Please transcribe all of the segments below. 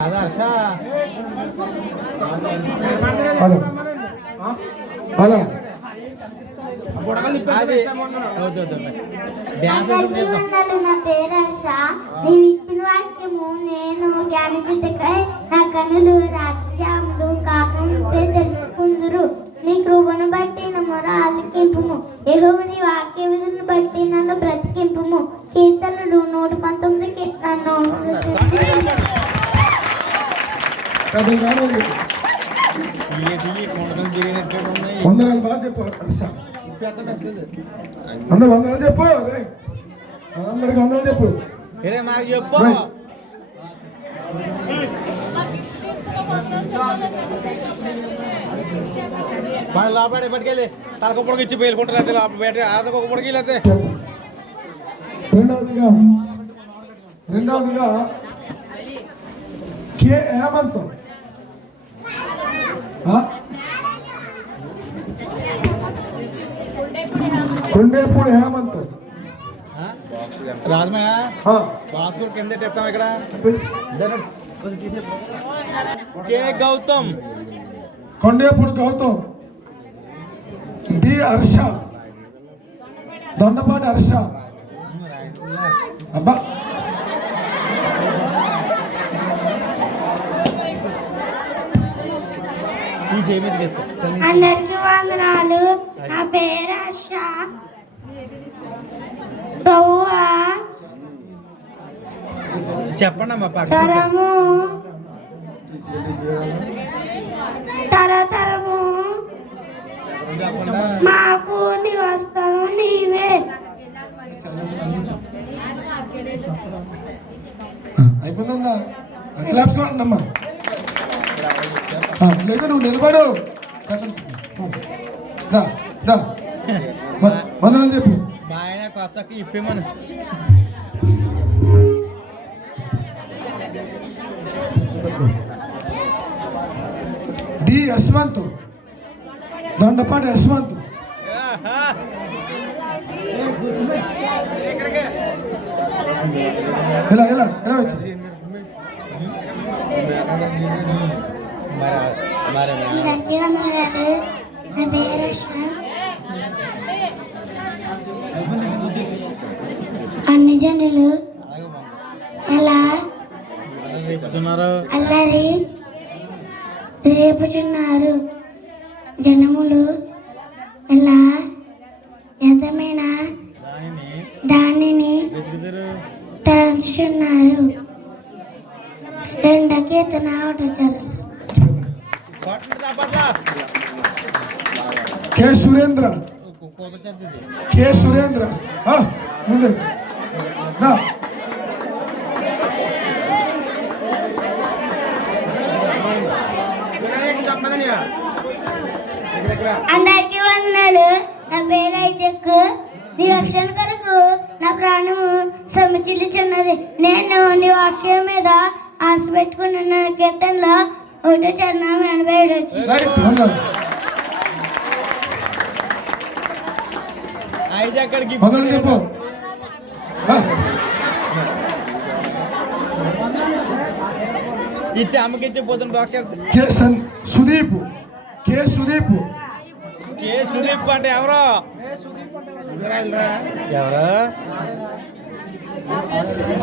Hello నా పేరు హర్ష. నీవు ఇచ్చిన వాక్యము నేను జ్ఞానించుటకై నా కన్నులు రాజ్యములు కాకముందే తెలుసుకుందురు. నీ కృపను బట్టి నా మొర ఆలకింపుము. యెహోవా నీ వాక్య విధులను బట్టి నన్ను బ్రతికింపుము. కీర్తనలు 119 వందనాలు బాగా చెప్పు హర్ష. అందరు వందనాలు చెప్పు. అందరికి వందనాలు చెప్పు. మాకు చెప్పు. మన లోపల పట్టుకెళ్ళి తలకొప్పడికి ఇచ్చి పేలుకుంటారు. ఆదకొప్పడికి లేతే రెండవదిగా కే హేమంత్ కొండేపూడి హేమంత్ రాజమయ్య బాక్స్ కింద ఎత్తాం ఇక్కడ. కే గౌతమ్ కొండేపూడి గౌతమ్. డి హర్ష దొండపాటి హర్ష. అబ్బా అందరికి వందనాలు. నా పేరు హర్ష. చెప్పండి అమ్మా. తరతరము మాకు నివస్తాను నీవే. అయిపోతుందా? క్లాప్స్ కొట్టమ్మా. లేదు నువ్వు నిలబడు. వందనాలు చెప్పు. మా ఆయన కొత్తకి ఇప్పేమను. డి యశ్వంత్ దొండపాటి యశ్వంత్. ఎలా ఎలా ఎలా వచ్చి అన్ని జనులు ఎలా అల్లరి రేపుచున్నారు. జనములు ఎలా యథమైన దానిని తలంచున్నారు. రెండో కీర్తన 1 కె సురేంద్ర. కె సురేంద్ర ముందు అందరికి వందనాలు. నా పేరు ఐజక్. నీ రక్షణ కొరకు నా ప్రాణము సముచిల్లుచున్నది. నేను నీ వాక్యం మీద ఆశ పెట్టుకుని ఉన్నాను. కీర్తనలో 1:87 వచ్చింది. ఇచ్చి అమ్మకిచ్చి పోతున్న బాక్స్ సుదీప్. కే సుదీప్. కే సుదీప్ అంటే ఎవరో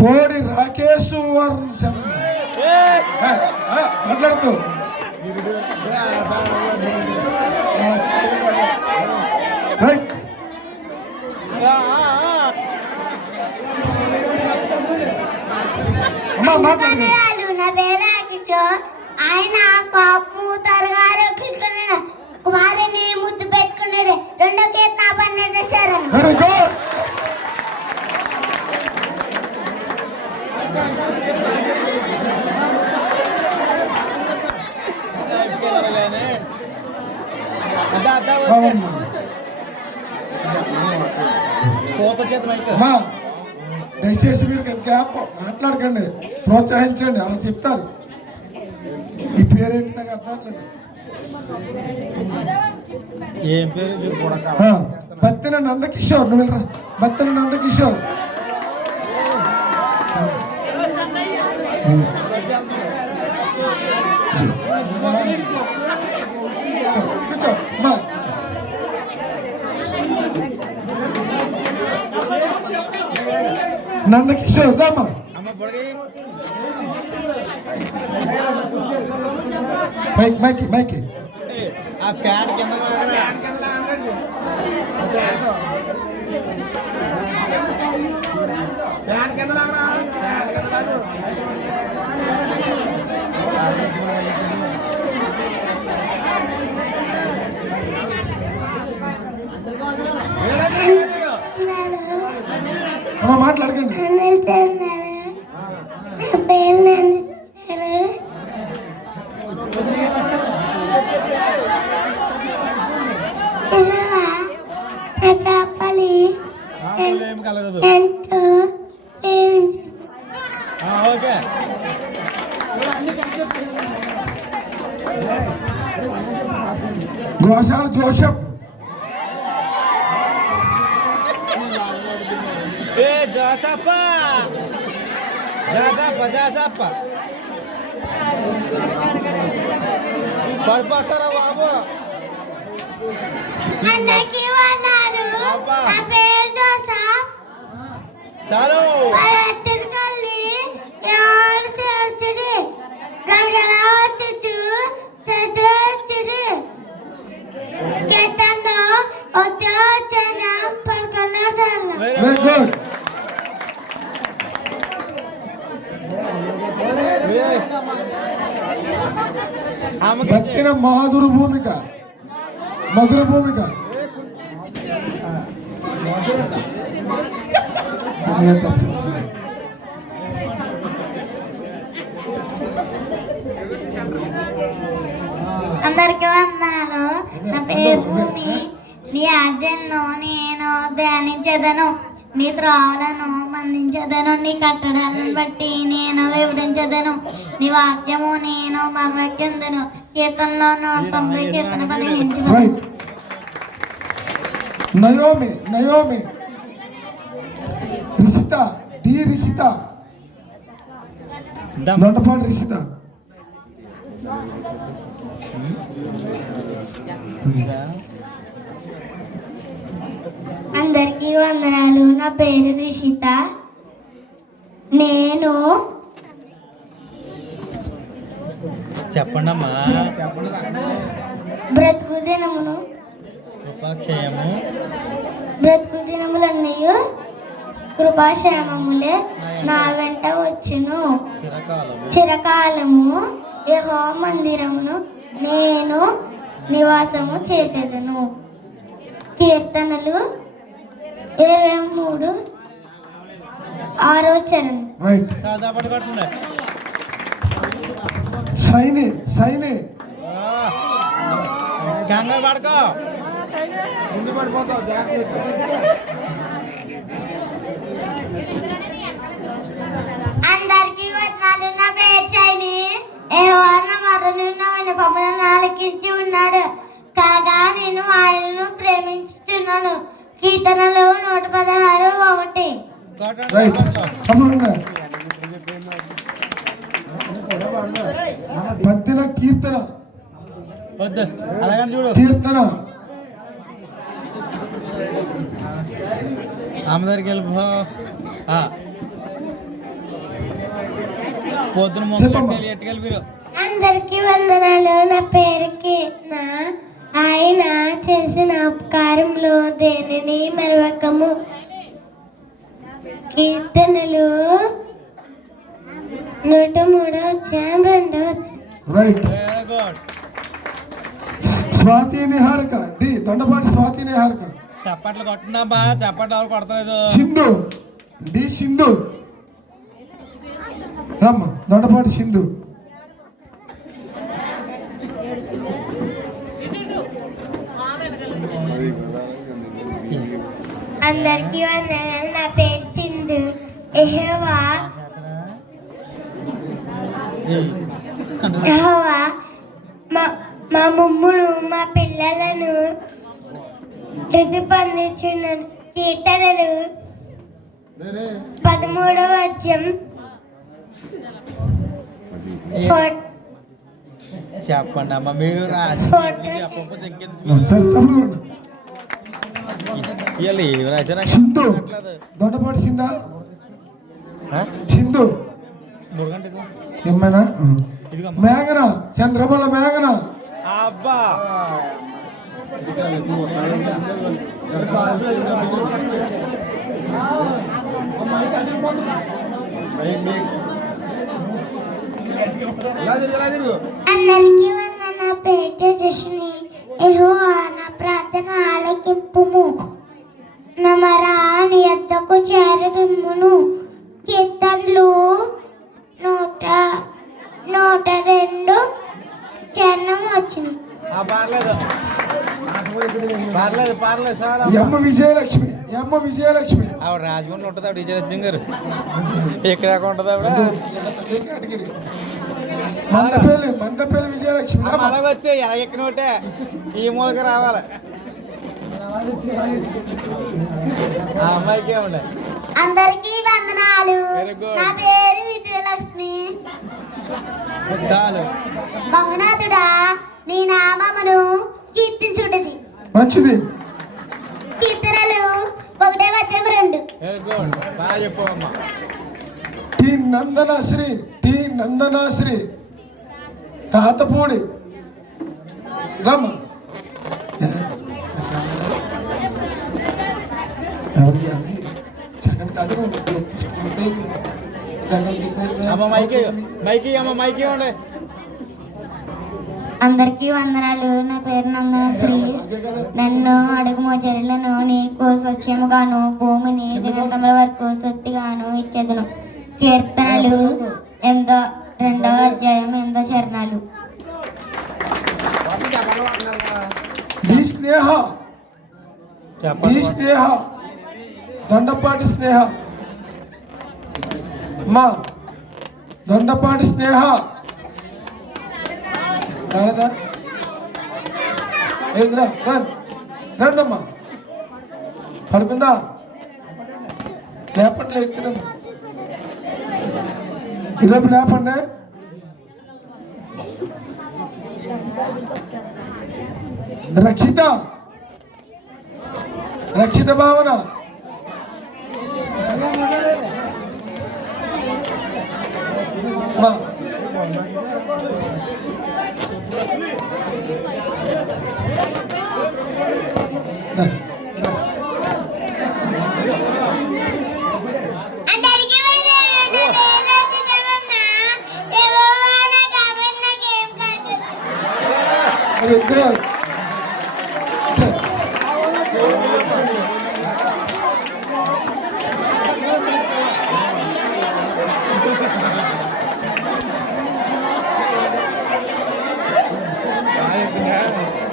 కోడి రాకేష్ మాట్లాడుతూ రైట్. నా పేరు కిషోర్. ఆయన కాపు తరగారు కుమారిని ముద్దు పెట్టుకున్నారు. రెండో కీర్తన 12 దయచేసి మీరు గ్యాప్ మాట్లాడకండి, ప్రోత్సహించండి. వాళ్ళు చెప్తారు. ఈ పేరేంటి నాకు అర్థం లేదు. బత్తిన నందకిషోర్. నువ్వు వెళ్ళరా. బత్తిన కూర్చో అమ్మా. నందకిషోర్ దామా. అమ్మ పొడిగి మైకి ఆ ఫ్యాన్ కింద అమ్మ మాట్లాడకండి. ఏం కలగదు. ఓకే గోశాల జోషప్. ఏ జాసప్ప జాసప్ప పడిపోతారా బాబు. అందరికీ వందనాలు. నా పేరు జోసఫ్. చాలు తిరగల్లి ఎవరు చేర్చిరి గలగల వచ్చి చేర్చిరి కెట్టను వచ్చాన పడుకున్న చాలు. Very good. భక్తిన మధుర భూమిక. అందరికి వందనాలు. నా పేరు భూమి. నీ ఆజ్ఞలను నేను ధ్యానించదను, నీ త్రోవలను మందించదను, నీ కట్టడాలను బట్టి నేను వివరించదను, నీ వాక్యము నేను మరచెందును. కీర్తనలో 190 కీర్తన 15. నయోమి రిషిత దొండపాటి రిషిత. అందరికీ వందనాలు. నా పేరు రిషిత. నేను చెప్పండి అమ్మా. బ్రతుకు దినమును కృపాక్షయము బ్రతుకు దినములన్నీ కృపాక్షేమములే నా వెంట వచ్చును. చిరకాలము యెహోవా మందిరమును నేను నివాసము చేసేదను. కీర్తనలు 23:6. సైని కంగారు పడుకో. అందరికీ వందనాలు. నా పేరు చైని. యెహోవా నా మొరను నా విన్నపములను ఆలకించి ఉన్నాడు కాగా నేను ఆయనను ప్రేమించుచున్నాను. కీర్తనలు 116:1. భక్తిన కీర్తన వద్దు అలాగని చూడు. కీర్తన ఆమె దగ్గరికి వెళ్ళిపో. పొద్దున మొక్కలు ఎట్టుకెళ్ళి మీరు. అందరికీ వందనాలు. నా పేరుకి ఆయన చేసిన ఉపకారంలో దేనిని మరవకము. కీర్తనలు 103:2. Right. Very good. Swathi Niharika Dondapati Swathi Niharika. చప్పట్లు కొట్టినాబా. చప్పట్లు ఎవరు కొడతలేదు. సింధు రమ్మ. దొండపాటి సింధు. అందరికీ వందనాలు. నా పేరు సింధు. యెహోవా మా ముమ్మును మా పిల్లలను వృద్ధి పొందుచున్నాను. కీర్తనలు 13:14. చెప్పండి అమ్మ మీరు రాజకీయ చెప్పకపోతే ఇంకెందుకు సరే తప్పుడు కొట్టు. ఇవాళ ఏమి రాశారు సింధు దొండపాటి సిందా సింధు మురుగంటే ఏమైనా ఇదిగో మేఘన చంద్రమల మేఘన అబ్బా అందరికీ వందన పేట జస్ని యెహోవా నా ప్రార్థన ఆలకింపుము నమరాని యొద్దకు చేరనిమ్మును కీర్తనలు 102 చరణం వచ్చిన పర్లేదు పర్లేదు పర్లేదు సార్ ఎమ్మ విజయలక్ష్మి ఎమ్మ విజయలక్ష్మి ఆవిడ రాజమండ్రి ఉంటుంది ఆవిడ విజయలక్ష్మి గారు ఇక్కడ ఉంటుంది ఆవిడ కేటగిరీ మందపల్లి విజయలక్ష్మి అలాగే వచ్చే ఎలాగెక్కిన ఒకటే ఈ మూలకి రావాలి ఆ అమ్మాయికి ఏముండే అందరికీ వందనాలు Very good. నా పేరు విజయలక్ష్మి చాలు మహోన్నతుడా నీ నామమును కీర్తించుటది మంచిది కీర్తనలు 1:2 వెరీ గుడ్ బాగా చెప్పు అమ్మ టీ నందనాశ్రీ తాతపూడి రమ్మ ఎవరికి అంది సెకండ్ కాదు అమ్మ మైకి మైకి అమ్మ మైకి ఇవ్వండి అందరికీ వందనాలు నా పేరు నందనశ్రీ నన్ను అడుగు మోచరులను నీకు స్వచ్ఛముగాను భూమిని దిగంతముల వరకు సొత్తిగాను ఇచ్చేదను కీర్తనలు 2వ అధ్యాయం 8వ చరణాలు డి స్నేహ చెప్పండి దొండపాటి స్నేహ మా దొండపాటి స్నేహ రాలేదా ఏంద్రా రండమ్మా పడుకుందా లేపండి ఎక్కుదమ్మా ఇరవై లేపండి రక్షిత భావన మా అందరికీ వందనాలు. నా పేరు రక్షితమ్మ. యెహోవా నా కాపరి, నాకేం కలుగదు. అది good.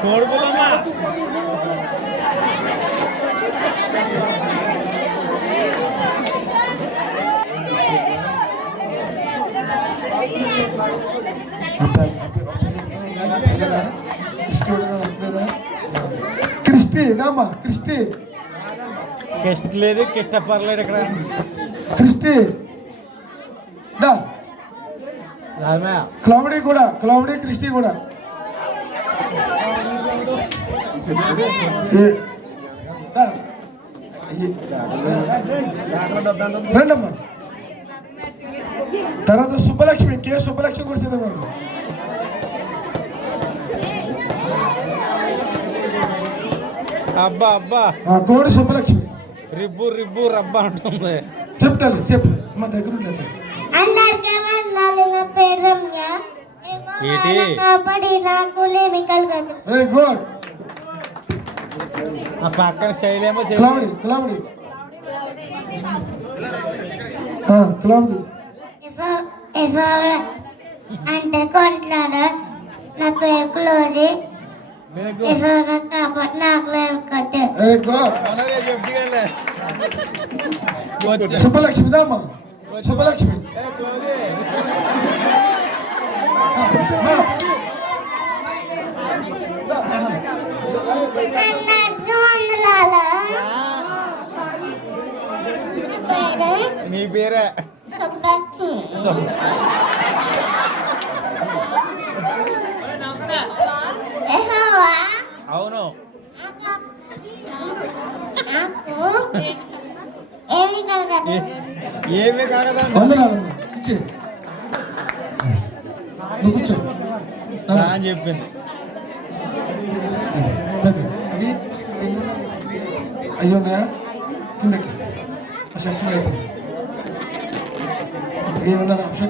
కోడుకులమ్మా క్రిస్టి నామా క్రిస్టి కిష్ట లేదు కిష్ట పర్లేదు ఇక్కడ క్రిస్టి దా రాజమా క్లౌడీ క్రిస్టి కూడా దా. రండమ్మా తర్వాత సుబ్బలక్ష్మి సుబ్బలక్ష్మి కూడా చదవండి అబ్బా అబ్బా కోడి సుబ్బలక్ష్మి రిబ్బు రబ్బా అంటుంది చెప్తాను చెప్పు మా దగ్గర ఉంది అందరికీ వందనాలు. నా పేరు రమ్య. ఏంటి? యెహోవా నా కాపరి, నాకు లేమి కలుగదు. వెరీ గుడ్ ఆ పక్కన శైలి ఏమో క్లౌడీ యెహోవా అంటే కొంటారు. నా పేరు క్లోజీ. యెహోవా నా కాపరి, నాకు లేమి కలుగదు. వెరీ గుడ్ సుబ్బలక్ష్మి దామా సుబ్బలక్ష్మి అందరికీ వందనాలు. నా పేరు నీ పేరే సుబ్బలక్ష్మి. నాకు ఏమి కలగదు. ఏమీ కాకదా వందనాలమ్మా ఇచ్చి నువ్వు కూర్చో అని చెప్పింది. పెద్ద అవి అయ్యో ఉన్నాయా కిందకి ఆ సెక్షన్ అయిపోయింది ఏమన్నా ఆప్షన్